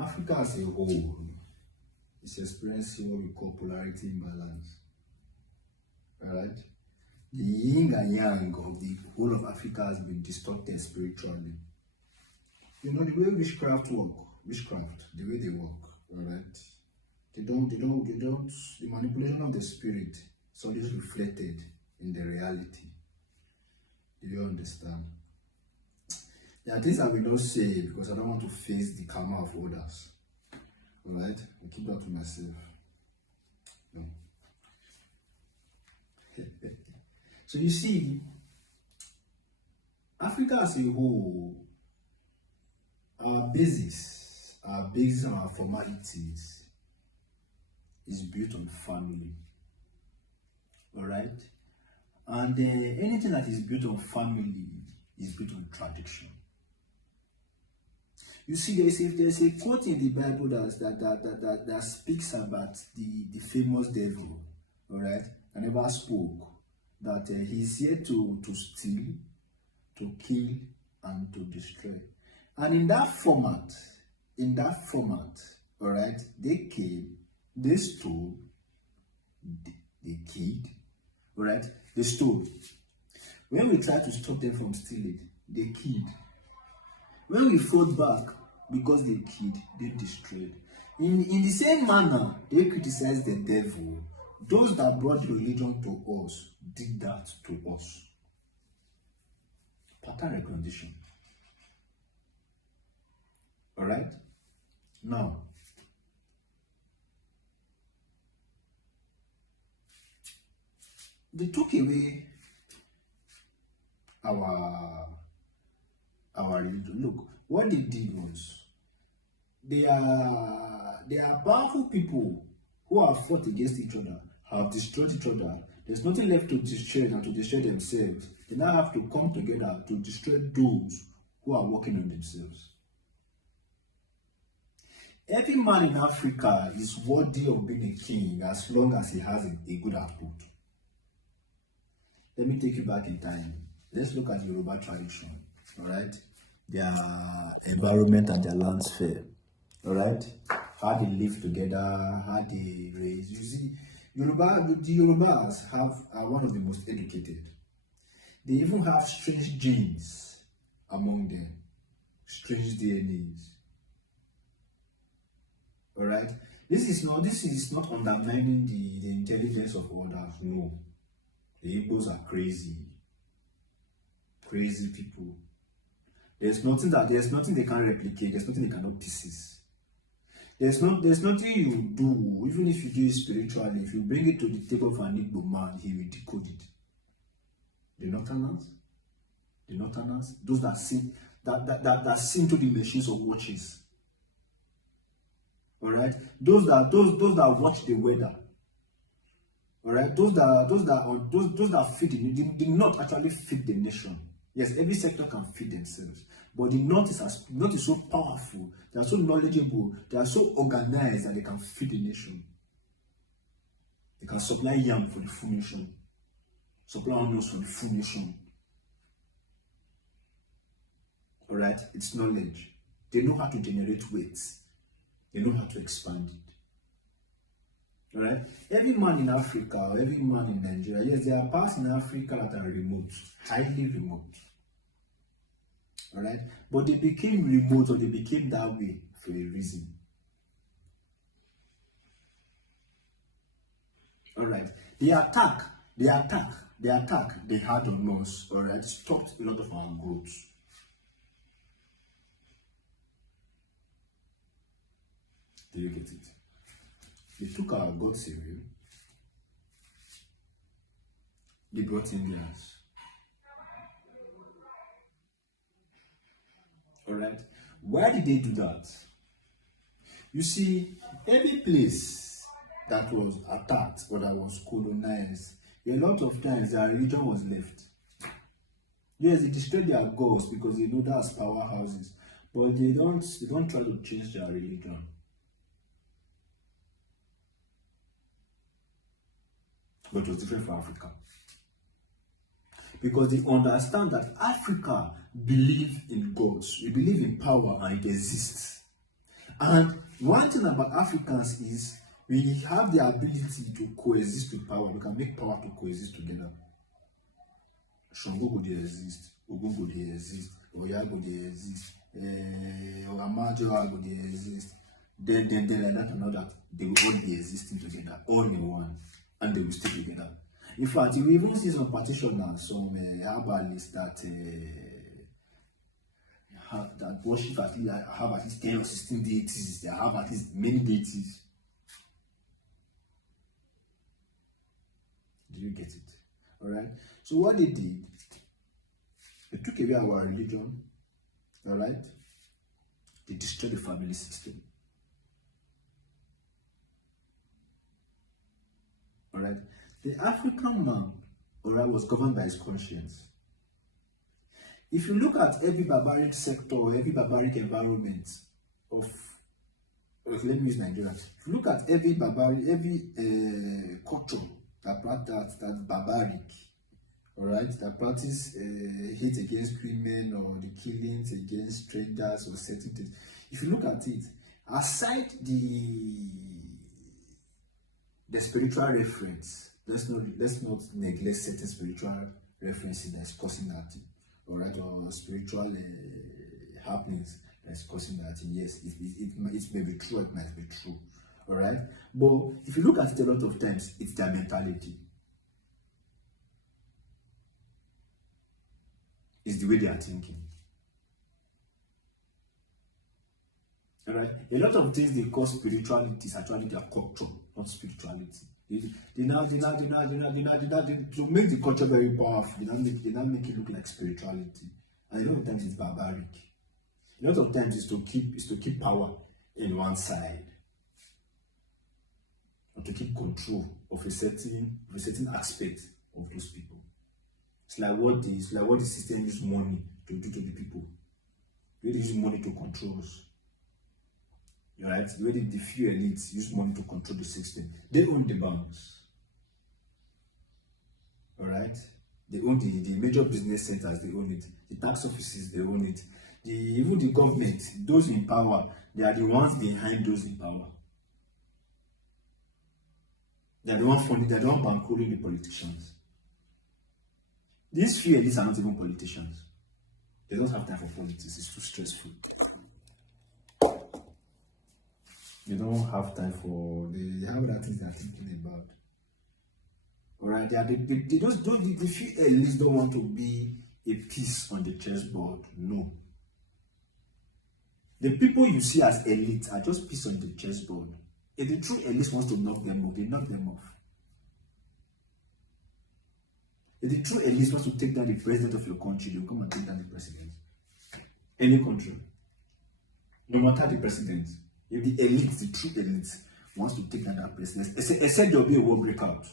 Africa as a whole is experiencing what we call polarity imbalance. Alright? The yin and yang of the whole of Africa has been distorted spiritually. You know the way witchcraft, the way they work, alright? The manipulation of the spirit is always reflected in the reality. Do you understand? There are things I will not say because I don't want to face the karma of others. Alright? I keep that to myself. No. So you see, Africa as a whole, our basis and our formalities is built on family. Alright? And anything that is built on family is built on tradition. You see, there's a quote in the Bible that speaks about the famous devil, alright? I never spoke that he's here to steal, to kill, and to destroy. And in that format, alright, they came, they stole, they killed, alright, they stole. When we tried to stop them from stealing, they killed. When we fought back, because they killed, they destroyed. In the same manner, they criticized the devil. Those that brought religion to us did that to us. Pattern recognition. Alright? Now, they took away our religion. Look, what they did was, they are powerful people who have fought against each other, have destroyed each other. There's nothing left to destroy than to destroy themselves. They now have to come together to destroy those who are working on themselves. Every man in Africa is worthy of being a king as long as he has a good output. Let me take you back in time. Let's look at the Yoruba tradition, alright? Their environment and their landscape, alright? How they live together, how they raise. You see, the Yorubas are one of the most educated. They even have strange genes among them, strange DNAs. Alright? This is not undermining the intelligence of others. No. The Igbos are crazy people. There's nothing they can replicate. There's nothing they cannot pieces. There's nothing you do, even if you do it spiritually. If you bring it to the table of an Igbo man, he will decode it. The Northerners, those that sing to the machines of watches. All right, those that watch the weather. All right, those that feed the North actually feed the nation. Yes, every sector can feed themselves, but the North is so powerful. They are so knowledgeable. They are so organized that they can feed the nation. They can supply yam for the full nation, supply onions for the full nation. All right, it's knowledge. They know how to generate weights. They know how to expand it. All right, every man in Africa or every man in Nigeria, yes, there are parts in Africa that are remote, highly remote. All right, but they became remote, or they became that way for a reason. All right, the attack they had on us, all right, stopped a lot of our growth. Do you get it? They took our God cereal. They brought in theirs. Alright? Why did they do that? You see, every place that was attacked or that was colonized, a lot of times their religion was left. Yes, they destroyed their gods because they know that's powerhouses, but they don't try to change their religion. But it was different for Africa. Because they understand that Africa believes in gods. We believe in power and it exists. And one thing about Africans is we have the ability to coexist with power. We can make power to coexist together. Shango go dey exist, Ogun go dey exist, Oya go dey exist, Amajo go dey exist. Then like that and all that, they will all be existing together, all in one, and they will stay together. In fact, you even see some practitioners, some herbalists that worship have at least 10 or 16 deities. They have at least many deities. Do you get it? Alright? So what they did, they took away our religion, alright? They destroyed the family system. Alright? The African man, alright, was governed by his conscience. If you look at every barbaric sector, every barbaric environment of let me use Nigeria. If you look at every barbaric, culture that barbaric, alright, that practice hate against women or the killings against strangers or certain things. If you look at it, aside the spiritual reference, let's not neglect certain spiritual references that's causing that thing, alright, or spiritual happenings that's causing that thing. Yes, it may be true, it might be true, alright. But if you look at it a lot of times, it's their mentality. It's the way they are thinking. Alright? A lot of things they call spirituality is actually their culture, not spirituality. They now to make the culture very powerful, they now make it look like spirituality. And a lot of times it's barbaric. A lot of times it's to keep power in one side, or to keep control of a certain aspect of those people. It's like what the system uses money to do to the people. They use money to control us. Right? The way the few elites use money to control the system. They own the banks. Alright? They own the major business centers, they own it. The tax offices, they own it. Even the government, those in power, they are the ones behind those in power. They are the ones funding, they are the ones bankrolling the politicians. These few elites are not even politicians. They don't have time for politics, it's too stressful. They don't have time they have other things they're thinking about. Alright, the few elites don't want to be a piece on the chessboard. No. The people you see as elites are just pieces on the chessboard. If the true elite wants to knock them off, they knock them off. If the true elite wants to take down the president of your country, they'll come and take down the president. Any country. No matter the president. If the elite, the true elite, wants to take down that president, except there'll be a war breakout.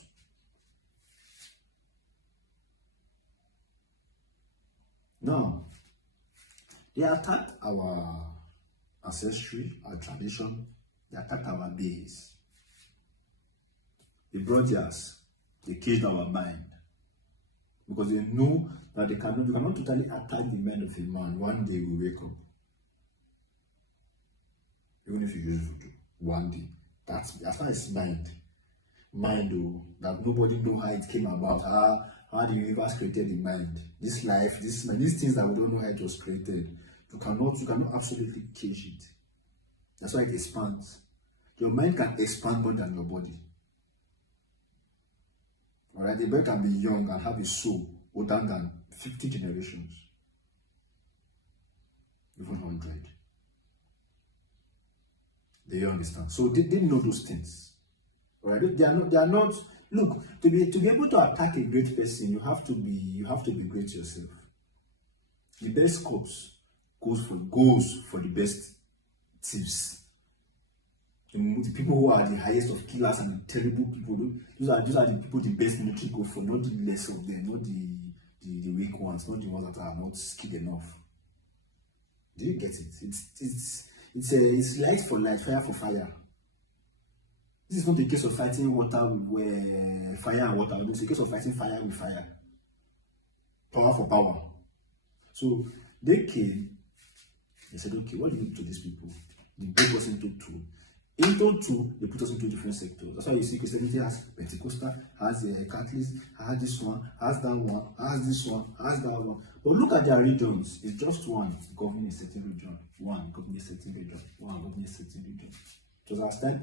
Now, they attacked our ancestry, our tradition, they attacked our base. They brought theirs, they caged our mind. Because they know that you cannot totally attack the mind of a man. One day we wake up. Even if you use voodoo, one day. That's far as mind, that nobody know how it came about, how the universe created the mind. This life, these things that we don't know how it was created. You cannot absolutely cage it. That's why it expands. Your mind can expand more than your body. Alright, the body can be young and have a soul older than 50 generations, even 100. Do you understand? So they know those things. Right? They are not. Look, to be able to attack a great person, you have to be great yourself. The best cops goes for the best thieves. The people who are the highest of killers and the terrible people, those are the people the best military go for, not the less of them, not the weak ones, not the ones that are not skilled enough. Do you get it? It's light for light, fire for fire. This is not a case of fighting water with fire and water. It's a case of fighting fire with fire. Power for power. So they came. They said, okay, what do you do to these people? They break us into two. Into two, they put us into different sectors. That's why you see Christianity has Pentecostal, has a Catholic, has this one, has that one, has this one, has that one. But look at their regions. It's just one governing a certain region, one governing a certain region, one governing a certain region. So as time